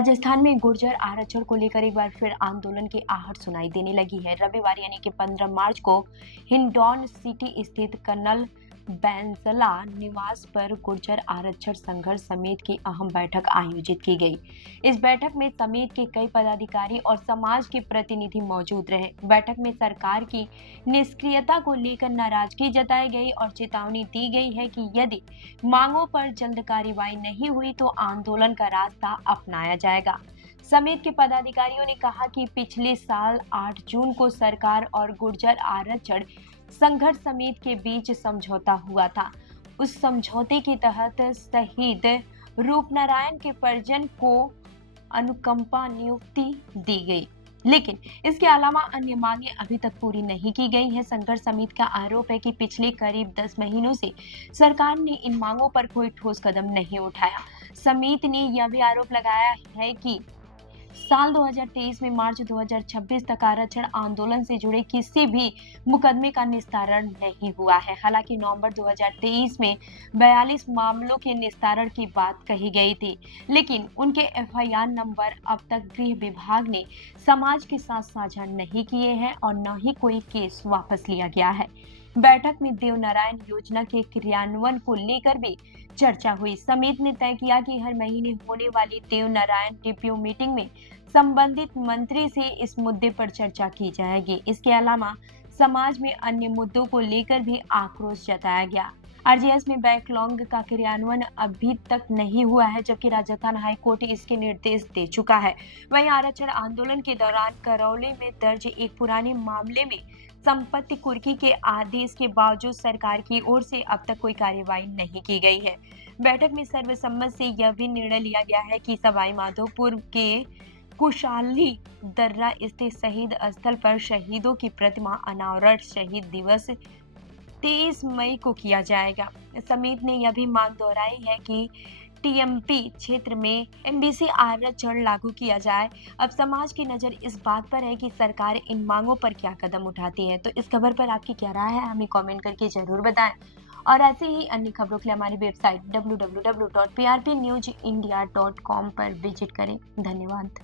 राजस्थान में गुर्जर आरक्षण को लेकर एक बार फिर आंदोलन की आहट सुनाई देने लगी है। रविवार यानी कि 15 मार्च को हिंडौन सिटी स्थित कर्नल बैंसला निवास पर गुर्जर आरक्षण संघर्ष समिति की अहम बैठक आयोजित की गई। इस बैठक में समिति के कई पदाधिकारी और समाज के प्रतिनिधि मौजूद रहे। बैठक में सरकार की निष्क्रियता को लेकर नाराजगी जताई गई और चेतावनी दी गई है कि यदि मांगों पर जल्द कार्रवाई नहीं हुई तो आंदोलन का रास्ता अपनाया जाएगा। समिति के पदाधिकारियों ने कहा कि पिछले साल 8 जून को सरकार और गुर्जर आरक्षण संघर्ष समिति के बीच समझौता हुआ था। उस समझौते के तहत शहीद रूपनारायण के परिजन को अनुकंपा नियुक्ति दी गई, लेकिन इसके अलावा अन्य मांगे अभी तक पूरी नहीं की गई हैं। संघर्ष समिति का आरोप है कि पिछले करीब 10 महीनों से सरकार ने इन मांगों पर कोई ठोस कदम नहीं उठाया। समिति ने यह भी आरोप लगाया है कि साल 2023 में मार्च 2026 तक आरक्षण आंदोलन से जुड़े किसी भी मुकदमे का निस्तारण नहीं हुआ है। हालांकि नवंबर 2023 में 42 मामलों के निस्तारण की बात कही गई थी, लेकिन उनके एफआईआर नंबर अब तक गृह विभाग ने समाज के साथ साझा नहीं किए हैं और न ही कोई केस वापस लिया गया है। बैठक में देवनारायण योजना के क्रियान्वयन को लेकर भी चर्चा हुई। समिति ने तय किया कि हर महीने होने वाली देवनारायण रिव्यू मीटिंग में संबंधित मंत्री से इस मुद्दे पर चर्चा की जाएगी। इसके अलावा समाज में अन्य मुद्दों को लेकर भी आक्रोश जताया गया। आरजीएस में बैकलॉग का क्रियान्वयन अभी तक नहीं हुआ है, जबकि राजस्थान हाईकोर्ट इसके निर्देश दे चुका है। वहीं आरक्षण आंदोलन के दौरान करौली में दर्ज एक पुराने मामले में संपत्ति कुर्की के आदेश के बावजूद सरकार की ओर से अब तक कोई कार्रवाई नहीं की गई है। बैठक में सर्वसम्मत से यह भी निर्णय लिया गया है कि सवाई माधोपुर के कुशाली दर्रा स्थित शहीद स्थल पर शहीदों की प्रतिमा अनावरण शहीद दिवस 23 मई को किया जाएगा। समिति ने यह भी मांग दोहराई है कि टीएमपी क्षेत्र में एमबीसी आरक्षण लागू किया जाए। अब समाज की नज़र इस बात पर है कि सरकार इन मांगों पर क्या कदम उठाती है। तो इस खबर पर आपकी क्या राय है, हमें कमेंट करके जरूर बताएं और ऐसे ही अन्य खबरों के लिए हमारी वेबसाइट www.prpnewsindia.com पर विजिट करें। धन्यवाद।